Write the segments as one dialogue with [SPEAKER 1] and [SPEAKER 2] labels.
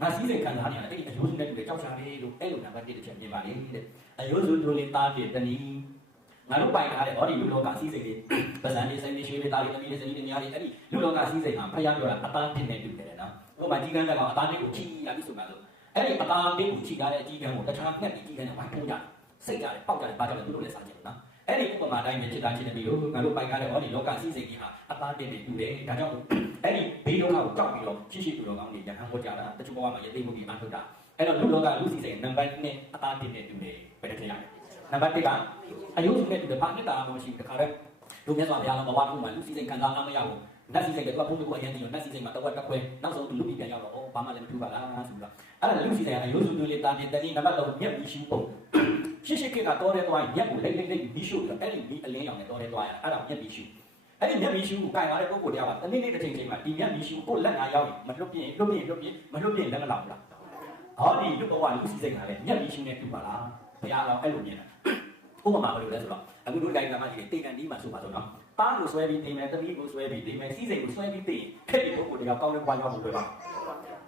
[SPEAKER 1] ငါစီးစိမ်ခံစားနေရတယ်အဲ့ဒီအယိုးစုနဲ့တူတယ်ကြောက်ချာလေးလို့အဲ့လိုနံပါတ်1တစ်ချက်မြင်ပါလေတဲ့အယိုးစုတို့လေးသားပြတနည်းငါတို့ပိုင်ထားတဲ့ဟောဒီလူလောကစီးစိမ်လေးပဇန်လေးစိမ်လေးရွှေလေးသားလေးသမီးလေးစနီးလေးများလေးအဲ့ဒီလူလောကစီးစိမ်ဟာဖယားပြောတာအသားတင်နေတူတယ်နော်ဟိုမှာကြီးကန်းကတော့အသားလေးကိုချီလာပြီးဆိုမှဆိုအဲ့ဒီအသားလေးကိုချီထားတဲ့အကြီးကန်းကိုတခြားငှက်ပြီးကြီးကန်းနဲ့ဝိုင်းထုံးကြတယ်စိတ်ကြတယ်ပေါက်ကြတယ်ဘာကြောင့်လဲသူတို့လည်းစားကြတယ်နော် အဲ့ဒီဥပမာတိုင်းပဲဖြစ်တာဖြစ်နေပြီလို့ငါတို့ပိုင်ကားတဲ့ဟောဒီလောကစည်းစိမ်ကြီးဟာအသားတင်နေတူတယ်ဒါကြောင့်အဲ့ဒီဘေးဒုက္ခကိုကြောက်ပြီးတော့ဖြစ်ရှိသူတော်ကောင်းတွေရဟန်းဟောကြတာတချို့ဘဝမှာယသိမှုတွေအထုတ်တာအဲ့တော့လူလောကလူစည်းစိမ်နံပါတ်1အသားတင်နေတူတယ်ဘယ်တစ်ထင်ရလဲနံပါတ်1ကအယုံနဲ့တူတယ်ဘာနဲ့တာမှမရှိဘူးတခါတည်းလူမြတ်စွာဘုရားကဘဝတစ်ခုမှာလူစည်းစိမ်ခံစားအားမရဘူး နတ်စီစိတ်ကသူကဘုန်းကြီးကအရင်တည်းနတ်စီစိတ်မှာတဝက်တစ်ခွဲနောက်ဆုံးလူပြီးပြန်ရောက်တော့ဩဘာမှလည်းမထူပါလားဆိုပြီးတော့အဲ့ဒါလူစီစိတ်ကအယုစုတွေလေးတာတင်တနည်းနံပါတ်3မြက်ပြီးရှူပုံရှစ်ရှစ်ခေတ်ကတော့တဲ့သွားမြက်ကိုလိမ့်လိမ့်လိမ့်ပြီးရှူပြီးတော့အဲ့ဒီမီးအလင်းရောင်နဲ့တော့တဲ့သွားရတာအဲ့ဒါမြက်ပြီးရှူအဲ့ဒီမြက်ပြီးရှူကိုကြိုင်ရတဲ့ပုံကိုတရားပါတနေ့နေ့တစ်ချိန်ချိန်မှာဒီမြက်ပြီးရှူကိုလက်ငါရောက်ရင်မလွတ်ပြင်းလွတ်ပြင်းလွတ်ပြင်းမလွတ်ပြင်းလက်မလောက်ဘူးလားဟောဒီလူဘဝလူစီစိတ်ကလည်းမြက်ပြီးရှူနဲ့တူပါလားဘုရားတော်အဲ့လိုမြင်တာဥပမာဘယ်လိုလဲဆိုတော့အခုတို့တိုင်းကမှဒီတေကန်ဒီမှာဆိုပါတော့ နော်တားကိုဆွဲပြီးတင်မယ်တတိကိုဆွဲပြီးတင်မယ်စီးစိမ်ကိုဆွဲပြီးတင်ခဲ့ဒီဘုကိုတရားကောင်းတဲ့ဘွားရောက်ဖို့တွေ့ပါ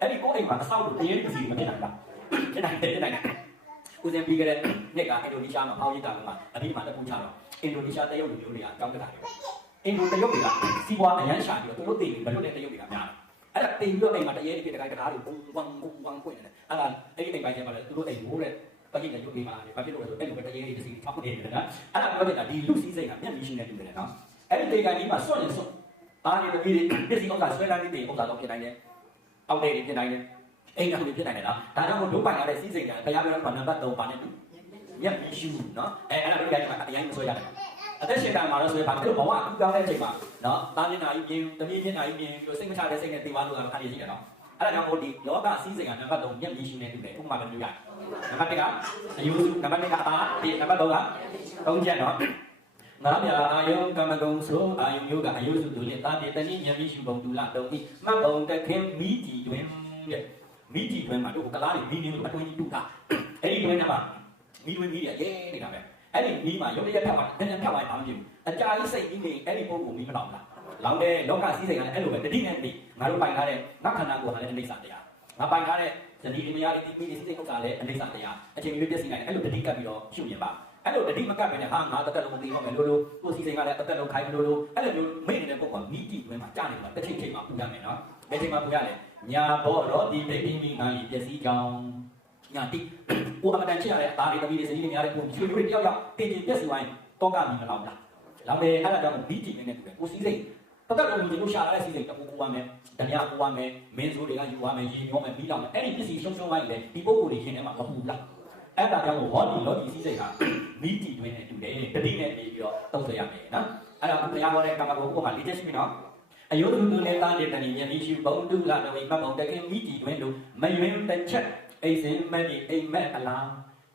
[SPEAKER 1] အဲ့ဒီကိုယ်အိမ်မှာအဆောက်ကိုတရေစီမဖြစ်နိုင်ဘူးဖြစ်နိုင်တယ်ဖြစ်နိုင်တယ်ဦးစင်ပြီးကြတဲ့နှစ်ကအင်ဒိုနီးရှားမှာပေါင်းရစ်တာမှာအပြီးမှာတပူချတော့အင်ဒိုနီးရှားတရုတ်လူမျိုးတွေကတောင်းတတာတွေအင်ဒိုတရုတ်တွေကစီးပွားအရန်ရှာပြီးတော့သူတို့တင်ပြီးဘယ်လိုလဲတရုတ်တွေကများတယ်အဲ့ဒါတင်ပြီးတော့အိမ်မှာတရေတွေဖြစ်တဲ့ကားတွေဘုံဝမ်ဝမ်ပွင့်နေတယ်အဲ့ဒါအဲ့ဒီအိမ်ပိုင်းကျမှလည်းသူတို့အိမ်မိုးတဲ့ပကိနဲ့ရုပ်ပြီးမှာလေဘာဖြစ်လို့လဲဆိုအဲ့လိုပဲတရေတွေတစ်စီထောက်နေတယ်နော်အဲ့ဒါပြောတဲ့ကဒီလူစည်းစိမ်ကမျက်မြင်ရှိနေတူတယ်နော် အဲ့ဒီတေကန်ကြီးမှာစွန့်ရင်စွန့်အားနေတမီးတွေပစ္စည်းဥစ္စာဆွဲလာနေတဲ့ဥစ္စာတော့ဖြစ်နိုင်တယ်အောက်နေတွေဖြစ်နိုင်တယ်အိမ်ကတွေဖြစ်နိုင်တယ်နော်ဒါကြောင့်မို့ဒုပိုင်ရတဲ့စည်းစိမ်ကဘုရားပြောတော့နံပါတ်3ပါနေတူမျက်မြင်ရှိနော်အဲ့အဲ့ဒါတို့ကလည်းအရင်မဆွဲရတယ်အသက်ရှင်တာမှာတော့ဆိုရင်ဘာဖြစ်လို့ဘဝအကူကောင်းတဲ့အချိန်မှာနော်တာမျက်နှာကြီးမြင်တမီးမျက်နှာကြီးမြင်ပြီးတော့စိတ်မချတဲ့စိတ်နဲ့တင်ပါလို့ကတော့ခါရရှိတယ်နော်အဲ့ဒါကြောင့်မို့ဒီလောကစည်းစိမ်ကနံပါတ်3မျက်မြင်ရှိနေတူတယ်ဥပမာပဲပြောရတယ်နံပါတ်1ကအယူနံပါတ်2ကအတာဒီနံပါတ်3ကသုံးချက်နော် ငါမြာအာယုကမ္မကုံဆိုအာယုမျိုးကအယုစုတူနဲ့တာတိတတိဉာဏ်ရှိပုံတူလာတုံဤမှတ်ပုံတခင်မိတီတွင်တဲ့မိတီတွင်မှာတို့ကလားတွေမိနေလို့အတွင်းကြီးတူတာအဲ့ဒီတွင်ကမှမိတွင်မိရရဲနေတာပဲအဲ့ဒီမိမှာရုပ်ရရက်ဖက်ပါတကယ်ဖက်ပါဘာမှမဖြစ်ဘူးအကြာကြီးစိတ်ကြီးနေအဲ့ဒီပုံကိုမိမလောင်လားလောင်တဲ့လောကစည်းစိမ်ကလည်းအဲ့လိုပဲတတိနဲ့မိငါတို့ပိုင်ထားတဲ့ငါခန္ဓာကိုယ်ဟာလည်းအိဋ္ဌာတရားငါပိုင်ထားတဲ့ဇနီးမယားလေးဒီမိလေးစိတ်ဥစ္စာလည်းအိဋ္ဌာတရားအချိန်မျိုးပြည့်စည်နိုင်တယ်အဲ့လိုတတိကပ်ပြီးတော့ရှုမြင်ပါ အဲ့လိုတတိမကပ်ပဲနဲ့ဟာငါတသက်လုံးမသိတော့မယ်လို့လို့ကိုယ်စီစိမ်ကလည်းတသက်လုံးခိုင်းလို့လို့အဲ့လိုမျိုးမိနေတဲ့ပုံကမိတိတွင်မှာကြာနေမှာတစ်ချိန်ချိန်မှာပူရမယ်နော်ဘယ်ချိန်မှာပူရလဲညာဘောတော့ဒီပိပိမိငါကြီးပျက်စီးကြောင်းညာတိကိုအမတန်ချစ်ရတဲ့အသားတွေတမီးတွေစနီးတွေများတဲ့ပုံချွေတွေတယောက်ယောက်တင်တင်ပျက်စီးဝိုင်းတော့ကမိမလောင်လားလောင်တယ်အဲ့ဒါကြောင့်မိတိနေနေတူတယ်ကိုစီစိမ်တသက်လုံးလူတို့ရှာရတဲ့စီစိမ်တပူပူရမယ်တ냐ပူရမယ်မင်းစိုးတွေကယူရမယ်ရေညောမယ်ပြီးတော့မယ်အဲ့ဒီပစ္စည်းရှုံးရှုံးလိုက်လေဒီပုံကိုယ်တွေရင်းထဲမှာမပူလား အဲ့ဒါကြောင့်ဝေါ်ဒီလောဒီစီစိတ်ဟာမိတီတွင်နဲ့တူတယ်တတိနဲ့နေပြီးတော့သုံးဆွရမယ်နော်အဲ့တော့ဘုရားဟောတဲ့ကမ္ဘာကိုဥပမာလေးချက်ရှိပြီနော်အယုဒ္ဓသူနဲ့တာတဲ့တဏိမြတ်ရှိဘုံတုလာတော်ဝိမတ်ဘုံတခင်မိတီတွင်တို့မယွင်းတစ်ချက်အိစင်မက်ဒီအိမ်မက်အလား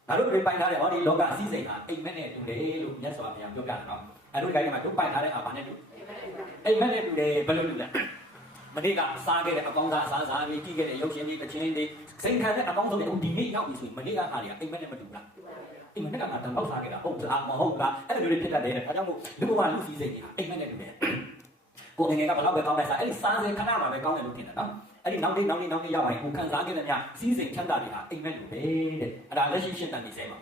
[SPEAKER 1] ငါတို့တွေပိုင်ထားတဲ့ဟောဒီလောကအစည်းစိမ်ဟာအိမ်မက်နဲ့တူတယ်လို့မြတ်စွာဘုရားပြောပြတာနော်အဲ့တို့ကိုင်းမှာတို့ပိုင်ထားတဲ့အာဘာနဲ့တူအိမ်မက်နဲ့တူတယ်ဘယ်လိုတူလဲ မနေ့ကစားခဲ့တဲ့အကောင်းစားစားစားပြီးကြည့်ခဲ့တဲ့ရုပ်ရှင်တွေတခြင်းတွေစိတ်ခံတဲ့အကောင်းဆုံးတွေဒီနေ့ရောက်ပြီဆိုရင်မနေ့ကဟာတွေကအိမ်မက်နဲ့မတူလားအိမ်မက်ကငါတန်ပေါက်စားခဲ့တာဟုတ်လားမဟုတ်လားအဲ့လိုမျိုးတွေဖြစ်တတ်တယ်ဒါကြောင့်မို့လူဘဝလူစည်းစိမ်တွေကအိမ်မက်နဲ့တူတယ်ကိုငယ်ငယ်ကဘယ်တော့ပဲကောင်းလဲစားအဲ့ဒီစားစင်ခဏမှပဲကောင်းတယ်လို့ထင်တာနော်အဲ့ဒီနောက်နေ့နောက်နေ့နောက်နေ့ရောက်ရင်ကိုခံစားခဲ့တဲ့များစီးစိမ်ချမ်းသာတွေဟာအိမ်မက်လိုပဲတဲ့အဲ့ဒါလက်ရှိရှင်းတန်နေစေမှာ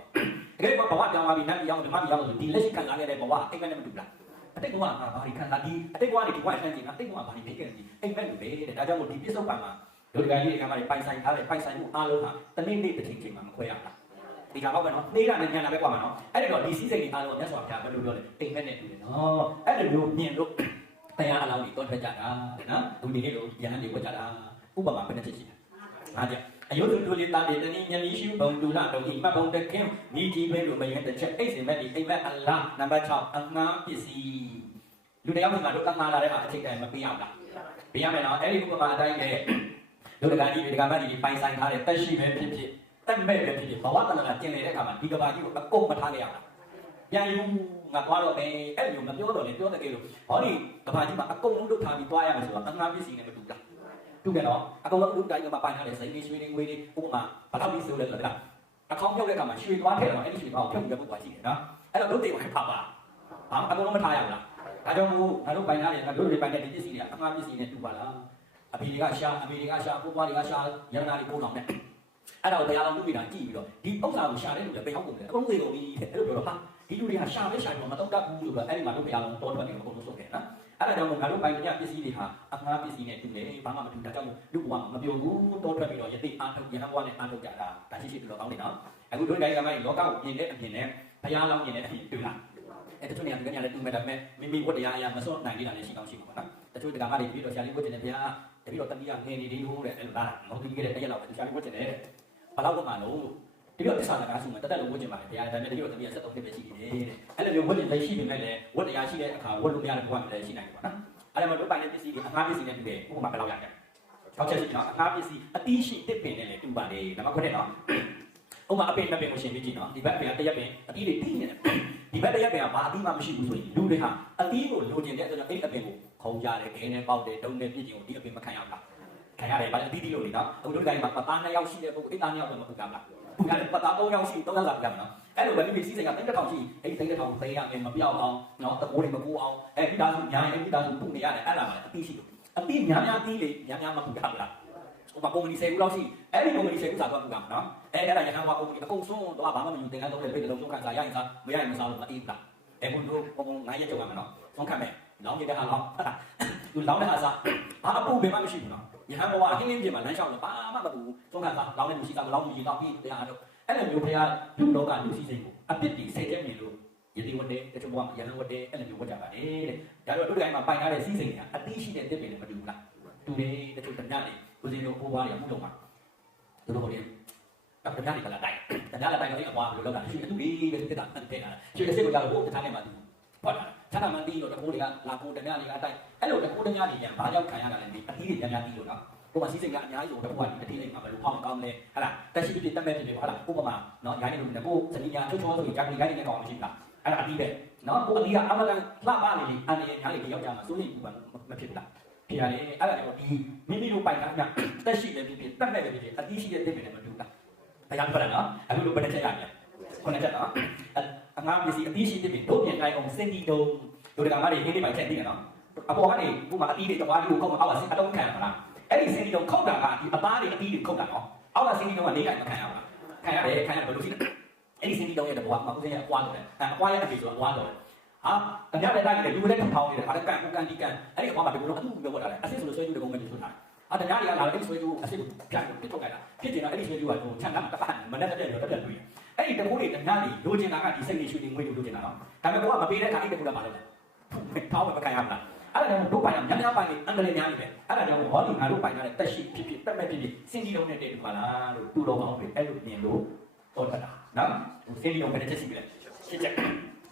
[SPEAKER 1] တကယ်ဘဝပြောင်းသွားပြီနတ်ပြောင်းဓမ္မပြောင်းဆိုဒီလက်ရှိခံစားခဲ့တဲ့ဘဝအိမ်မက်နဲ့မတူလား အတိတ်ကဘာဘာခံစားဒီအတိတ်ကနေဒီဘဝလှမ်းကြည့်တာအတိတ်ကဘာဘာဖြစ်ခဲ့တယ်အိမ်မက်လိုပဲတဲ့ဒါကြောင့်မို့ဒီပြစ္ဆုတ်ပံမှာဒုဒကကြီးတွေကမှပိုင်ဆိုင်ထားတဲ့ပိုင်ဆိုင်မှုအားလုံးဟာတနေ့နေ့တစ်ချိန်ချိန်မှာမခွဲရဘူးဒီကဘောက်ပဲနော်နေတာနဲ့ညံတာပဲကွာမှာနော်အဲ့ဒီတော့ဒီစီးစိမ်တွေအားလုံးမြတ်စွာဘုရားဘယ်လိုပြောလဲအိမ်မက်နဲ့တူတယ်နော်အဲ့လိုမျိုးမြင်လို့တရားအလောင်းတွေတော့ထွက်ကြတာနော်ဒီနေ့လို့ယဟန်တွေဝတ်ကြတာဥပမာဘယ်နဲ့ဖြစ်ရှိလဲအားကြ အယုဒ္ဓတူလေးတာတေတနည်းဉာဏ်ရှိဘုံတူလာတော့ဒီမှတ်ဘုံတခင်မိတီပဲလို့မယွန်းတစ်ချက်အိတ်စင်မဲ့ဒီအိမ်မက်အလားနံပါတ်6အငှားပစ္စည်းလူတယောက်မှတို့ကငှားလာတဲ့မှာအချိန်တိုင်းမပေးရဘူးလားပေးရမယ်နော်အဲ့ဒီဥပမာအတိုင်းပဲလူတကာကြီးလူတကာမကြီးပိုင်ဆိုင်ထားတဲ့တက်ရှိပဲဖြစ်ဖြစ်တက်မဲ့ပဲဖြစ်ဖြစ်ဘဝတဏ္ဍာကျင်လေတဲ့အခါမှာဒီကဘာကြီးကိုအကုန်မထားခဲ့ရဘူးပြန်ယူငါသွားတော့မယ်အဲ့လိုမပြောတော့လေပြောတဲ့ကေလို့ဟောဒီကဘာကြီးမှာအကုန်လုံးလုပ်ထားပြီးသွားရမယ်ဆိုတော့အငှားပစ္စည်းနဲ့မတူလား တူကြတော့အကုန်လုံးလူတိုင်းကမှပိုင်ထားတဲ့စိတ်လေးရွှေလေးငွေလေးဥပမာဘာလို့ဒီဆိုလဲဆိုတော့အခေါင်းပြောက်တဲ့အခါမှာရွှေသွားထည့်တော့အဲ့ဒီရွှေသွားကိုဖြုတ်ပြီးတော့သွားကြည့်တယ်နော်အဲ့တော့တို့တေဝိုင်းဖပါဘာအကုန်လုံးမထားရဘူးလားဒါကြောင့်မို့ငါတို့ပိုင်ထားတယ်ငါတို့တွေပိုင်တဲ့ဒီပစ္စည်းတွေကအငှားပစ္စည်းနဲ့တူပါလားအဖေတွေကရှာအမေတွေကရှာကိုပွားတွေကရှာရတနာတွေပို့ဆောင်တယ်အဲ့ဒါကိုတရားတော်လူမိတာကြည့်ပြီးတော့ဒီဥစ္စာကိုရှာတဲ့လူတွေပဲဟောက်ကုန်တယ်အကုန်သေကုန်ပြီတဲ့အဲ့လိုပြောတော့ဟာဒီလူတွေကရှာပဲရှာပြီးတော့မတော့တတ်ဘူးလို့ပြောအဲ့ဒီမှာတို့ဘုရားလုံးတော်ထွက်နေတော့အကုန်လုံးဆုံးခဲ့နော် အဲ့ဒါကြောင့်မို့ငါတို့ပိုင်ညပစ္စည်းတွေဟာအမှားပစ္စည်းနဲ့တူတယ်ဘာမှမတူတာကြောင့်လူဘဝမပြောဘူးတော်ထွက်ပြီးတော့ယသိအားထုတ်ယဟန်ဘဝနဲ့အားထုတ်ကြတာဒါရှိရှိတူတော်ကောင်းနေနော်အခုတို့တိုင်းကမိုင်းလောကကိုမြင်တဲ့အမြင်နဲ့ဘုရားလောင်းမြင်တဲ့အမြင်တူလားအဲ့တချို့နေရာတွေကလည်းတူမဲ့ဒါပေမဲ့မိမိဝတ်တရားအရာမစွန့်နိုင်နေတာလည်းရှိကောင်းရှိမှာပါနော်တချို့တက္ကမတွေပြီးတော့ဆရာလေးဝတ်ကျင်တယ်ဘုရားတပည့်တော်တတိယငယ်နေသေးလို့တဲ့အဲ့လိုလားမဟုတ်ဘူးကြီးတဲ့တရက်လောက်ပဲဆရာလေးဝတ်ကျင်တယ်ဘလောက်ကမှလို့ တပည့်တော်တစ္ဆာတကားစုမှာတသက်လုံးဝတ်ကျင်ပါတယ်ဘုရားဒါပေမဲ့တပည့်တော်တတိယ73နှစ်ပဲရှိသေးတယ်တဲ့အဲ့လိုမျိုးဝတ်ကျင်သိရှိပေမဲ့လည်းဝတ်တရားရှိတဲ့အခါဝတ်လို့မရတဲ့ဘဝမျိုးလည်းရှိနိုင်တယ်ပေါ့နော်အဲ့ဒါမှတို့ပိုင်တဲ့ပစ္စည်းတွေအငှားပစ္စည်းနဲ့တူတယ်ဥပမာဘယ်လောက်ရကြလဲ၆ချက်ရှိနော်အငှားပစ္စည်းအတီးရှိတစ်ပင်နဲ့လည်းတူပါလေဒါမှခွက်တဲ့နော်ဥပမာအပင်နှစ်ပင်ကိုရှင်ပြကြည့်နော်ဒီဘက်ပင်တရက်ပင်အတီးတွေတီးနေတယ်ဒီဘက်တရက်ပင်ကဘာအတီးမှမရှိဘူးဆိုရင်လူတွေဟာအတီးကိုလိုချင်တဲ့အတွက်ကြောင့်အဲ့ဒီအပင်ကိုခုံကြတယ်ခဲနဲ့ပေါက်တယ်ဒုံနဲ့ပြည့်ချင်းကိုဒီအပင်မခံရဘူးလားခံရတယ်ဘာလဲအတီးတီးလို့လေနော်အခုတို့တိုင်းမှာပသားနှစ်ယောက်ရှိတဲ့ပုဂ္ဂိုလ်အိတ်သားနှစ်ယောက်တော့မပူကြဘူးလား ပူရတယ်ပသား၃ယောက်ရှိ၃ယောက်လာပူကြမှာနော်အဲ့လိုပဲမိမိစီးစိမ်ကတိတ်တစ်ထောင်ရှိအဲ့ဒီတိတ်တစ်ထောင်သိရမယ်မပြောက်အောင်နော်တကိုးတွေမကူအောင်အဲ့ဒီသားစုညာရင်ဒီသားစုပူနေရတယ်အဲ့လာမှာအတီးရှိလို့အတီးများများတီးလေများများမပူကြဘူးလားဥပကုမ္ပဏီ10ခုလောက်ရှိအဲ့ဒီကုမ္ပဏီ10ခုစာတော့ပူကြမှာနော်အဲ့အဲ့ဒါရဟန်းဝါကုမ္ပဏီအကုန်ဆုံးတော့ဘာမှမယူတင်ကတော့လေပြည်လုံးဆုံးခံစားရရင်စားမရရင်မစားလို့မအေးဘူးလားအဲ့ဘုံတို့ဘုံ9ရက်ကြောက်ရမှာနော်ဆုံးခံမယ်လောင်းနေတဲ့ဟာလောင်းဟုတ်လားသူလောင်းတဲ့ဟာစားဘာအပူဘယ်မှမရှိဘူးနော် ယဟန်ဘဝအင်းင်းပြင်မှာလမ်းလျှောက်လို့ဘာမှမပူဆုံးခံစားလောင်းတဲ့လူရှိစားမလောင်းလူကြီးတော့ပြီးတရားတော့အဲ့လိုမျိုးဘုရားပြုလောကလူစီစိတ်ကိုအပြစ်တွေဆယ်ချက်မြင်လို့ယတိဝတ်တဲ့တချို့ဘဝမှာယဟန်ဝတ်တဲ့အဲ့လိုမျိုးဝတ်ကြပါလေတဲ့ဒါတော့တို့တိုင်းမှာပိုင်ထားတဲ့စီးစိမ်တွေကအတိရှိတဲ့တစ်ပင်တွေမတူဘူးလားတူတယ်တချို့တညတွေကိုစင်းတို့ဘိုးဘွားတွေအမှုလုံးမှာတို့တို့ဟိုတယ်တညတွေကလာတိုင်းတညလာတိုင်းတော့အဘွားဘယ်လိုလုပ်တာရှိအတူလေးပဲတက်တာတက်တာရှိတဲ့စိတ်ကိုကြတော့ဘိုးတထားနေမှာတူဟုတ်လား ခြားတာမှန်တီးလို့တကိုးတွေကလာကိုတညတွေကအတိုင်းအဲ့လိုတကိုးတညတွေညာဘာကြောင့်ခံရတာလဲဒီအတီးတွေညာညာတီးလို့နော်ကိုမစီစိတ်ကအများကြီးဆိုတော့ဘုရားဒီအတီးလေးမှာဘယ်လိုဖောင်းကောင်းလဲဟလာတက်ရှိပြတက်မဲ့ဖြစ်ဖြစ်ဟလာဥပမာနော်ရိုင်းနေလို့ကိုစနီညာချောချောဆိုရင်ဂျာကီရိုင်းနေကောင်းမရှိဘူးလားအဲ့ဒါအတီးပဲနော်ကိုအတီးကအမကန်လှပနေလေအန်ရညာလေးတယောက်ကြမှာစိုးရိမ်ဘူးမဖြစ်ဘူးလားဖြစ်ရတယ်အဲ့ဒါကြောင့်ဒီမိမိတို့ပိုင်တာအများတက်ရှိလည်းဖြစ်ဖြစ်တက်မဲ့လည်းဖြစ်ဖြစ်အတီးရှိတဲ့တစ်ပင်လည်းမတူဘူးလားဘယ်ရောက်ကြလဲနော်အခုလိုဘယ်တစ်ချက်ရလဲခုနကနော်အငါပစ္စည်းအတီးရှိတစ်ပင်တို့ပြင်တိုင်းအောင်စင်တီတုံး တို့ကမှတွေဟင်းလေးပိုင်ချက်သိတယ်နော်အပေါ်ကနေဥမာအတီးတွေတဝါလေးကိုကောက်အောက်ကစအတုံးခံရမှာလားအဲ့ဒီစင်တီတုံးခောက်တာကဒီအသားတွေအတီးတွေခောက်တာနော်အောက်ကစင်တီတုံးကနေတိုင်းမခံရဘူးလားခံရတယ်ခံရဘယ်လိုရှိလဲအဲ့ဒီစင်တီတုံးရဲ့တဘွားမှာဦးစင်းရဲ့အကွာတော့တယ်အကွာရဲ့အဖေဆိုတာအကွာတော့တယ်ဟာအများလည်းတိုင်းတယ်လူလည်းထောင်းနေတယ်ဟာလည်းကန်ကန်ဒီကန်အဲ့ဒီအကွာမှာဘယ်လိုလုပ်အမှုပြောတာလဲအစစ်ဆိုလို့ဆွဲကြည့်တဲ့ကုန်းပဲဒီဆိုတာအာတရားတွေကလာတဲ့ဆွဲကြည့်အစစ်ကိုပြန်ပြစ်ထုတ်ကြတာဖြစ်နေတာအဲ့ဒီဆွဲကြည့်ကဟိုချန်ကတပတ်မနဲ့တက်တယ်တော့တက်တယ်တွေ့အဲ့ဒီတကူတွေတရားတွေလိုချင်တာကဒီစိတ်တွေရွှေတွေငွေတွေလိုချင်တာတော့ဒါပေမဲ့ကိုကမပေးတဲ့ခါလေးတကူကမလုပ်ဘူး ထောင်းမခံရဘူးလားအဲ့ဒါကြောင့်တို့ပိုင်တာများများပိုင်နေအင်္ဂလိပ်များနေပဲအဲ့ဒါကြောင့်ဟောဒီငါတို့ပိုင်ထားတဲ့တက်ရှိဖြစ်ဖြစ်တက်မဲ့ဖြစ်ဖြစ်စင်ကြီးလုံးနဲ့တည်းတူပါလားလို့တူတော်ကောင်းပြီအဲ့လိုမြင်လို့ဟောတာနော်စင်ကြီးလုံးပဲတစ်ချက်ရှိပြီလေရှင်းချက်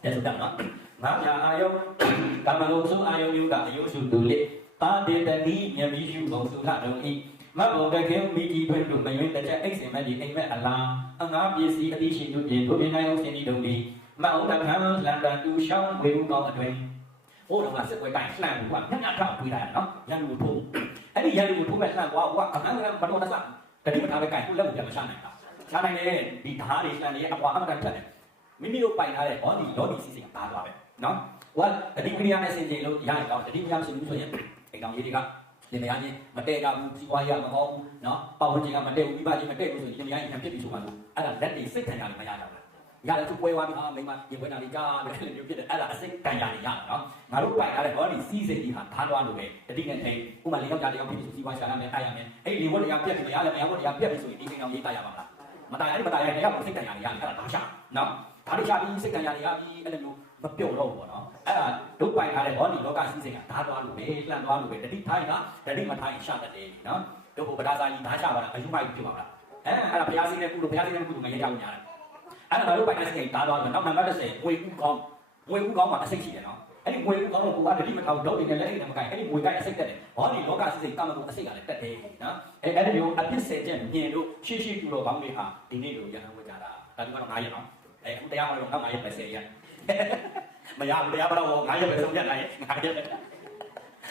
[SPEAKER 1] တဲ့ဆိုတာနော်ငါပြအာယုကမ္မဂုံစုအာယုယုကအယုစုတူလေတာတေတတိမြမီရှုဘုံစုထတုံဤမဘုံတခေမိကြီးဖွင့်လို့မယွင်းတစ်ချက်အိတ်စင်မဲ့ဒီအိမ်မဲ့အလားအငါပစ္စည်းအတိရှိတို့ပြင်တို့ပြင်နိုင်အောင်စင်ကြီးတုံဒီမအောင်တခံလန်တန်တူရှောင်းဝေဘူးကောင်းအတွင် ဟိုတော့ကစစ်ပွဲတိုင်းလှန်ဘူးကညညထောက်ပွေးတာနော်ရန်လူထိုးအဲ့ဒီရန်လူထိုးမဲ့လှန်ကွာဟိုကအဟံကမတော်တဆတတိမထားပဲကိုင်ကိုလက်ကိုပြန်မချနိုင်တာချနိုင်တယ်ဒီဓာတ်တွေလှန်နေအကွာအမှန်တန်တက်တယ်မိမိတို့ပိုင်ထားတဲ့ဟောဒီလောဒီစီစီကပါသွားပဲနော်ဟိုကတတိကရိယာနဲ့ဆင်ခြင်လို့ရရင်တော့တတိကရိယာမရှိဘူးဆိုရင်အိမ်တော်ကြီးတွေကလင်မယားချင်းမတည့်ကြဘူးစီးပွားရေးမကောင်းဘူးနော်ပတ်ဝန်းကျင်ကမတည့်ဘူးမိဘချင်းမတည့်ဘူးဆိုရင်လင်မယားရင်ဖြစ်ပြီးဆိုမှလို့အဲ့ဒါလက်တွေစိတ်ခံရတယ်မရတော့ဘူး ရတယ်သူပွဲသွားပြီးအာမိမရေပွဲနာလေးကြားတယ်အဲ့လိုမျိုးဖြစ်တယ်အဲ့ဒါအစိတ်တန်ရာတွေရတာနော်ငါတို့ပိုင်ထားတဲ့ဘောဒီစီးစိတ်ကြီးဟာထားသွားလို့ပဲတတိနဲ့ထိန်ဥမာလေးယောက်ျားတစ်ယောက်ဖြစ်ပြီးစီးပွားရှာရမယ်အားရမယ်အဲ့ဒီလေဝတ်တရားပြက်ပြီးမရလည်းမရဝတ်တရားပြက်ပြီးဆိုရင်ဒီအိမ်အောင်ရေးတာရပါမလားမတားရအဲ့မတားရတဲ့ယောက်စိတ်တန်ရာတွေရအဲ့ဒါဒါရှာနော်ဒါတွေရှာပြီးစိတ်တန်ရာတွေရပြီးအဲ့လိုမျိုးမပြုတ်တော့ဘူးပေါ့နော်အဲ့ဒါဒုပိုင်ထားတဲ့ဘောဒီလောကစီးစိတ်ကဓာသွားလို့ပဲလှန်သွားလို့ပဲတတိထိုင်တာတတိမထိုင်ရှာတတ်တယ်နော်တို့ဘုရားစာကြီးဓာရှာပါလားအယူမိုက်ဖြစ်ပါလားအဲအဲ့ဒါဘုရားစင်းနဲ့ကုလို့ဘုရားစင်းနဲ့ကုလို့မရကြဘူးညာတယ် အဲ့ဒါတို့ပိုင်တဲ့စိတ်ဓာသွားလို့နောက်နံပါတ်30ဝေဥကောင်းဝေဥကောင်းမှာအစိတ်ရှိတယ်နော်အဲ့ဒီငွေဥကောင်းတော့ကိုကတတိမထောင်တော့နေလည်းအဲ့ဒီမကိုင်အဲ့ဒီငွေကိုင်အစိတ်တက်တယ်။ဟောဒီလောကစိစိကမ္မကုအစိတ်ကလည်းတက်တယ်နော်။အဲ့အဲ့ဒီမျိုးအပြစ်စင်ချက်မြင်လို့ရှေ့ရှေ့တူတော်ကောင်းတွေဟာဒီနေ့လိုရဟန်းဝကြတာ။ဒါဒီကတော့9ရက်နော်။အဲ့တရားမလို့နောက်9ရက်ပဲ10ရက်။မရဘူးတရားမလို့9ရက်ပဲဆုံးဖြတ်လိုက်9ရက်ပဲ။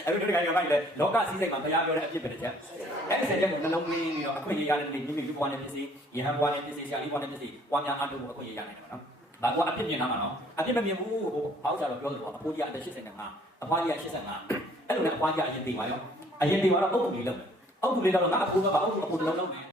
[SPEAKER 1] အဲ့ဒီတို့ကလည်းမိုက်လေလောကစိစိမှာဘုရားပြောတဲ့အပြစ်ပဲတဲ့ချက်။အဲ့ဒီစင်ချက်ကိုနှလုံးသွင်းပြီးတော့အခွင့်အရေးရတဲ့နေ့မိမိလူပွားနဲ့ဖြစ်စီယဟန်ပွားနဲ့ဖြစ်စီဆရာလေးပွားနဲ့ဖြစ်စီပွားများအားထုတ်ဖို့အခွင့်အရေးရနိုင်တယ်နော်။ဘာကအပြစ်မြင်တာမှာနော်အပြစ်မမြင်ဘူးဟိုဟောက်ကြတော့ပြောလို့အဖိုးကြီးအသက်85အဖွားကြီးက85အဲ့လိုနဲ့အဖွားကြီးအရင်တည်ပါရောအရင်တည်ပါတော့အုပ်ကူကြီးလောက်တယ်အောက်သူလေးတော့ငါအဖိုးကဘာလို့အဖိုးတလုံးလုံးနဲ့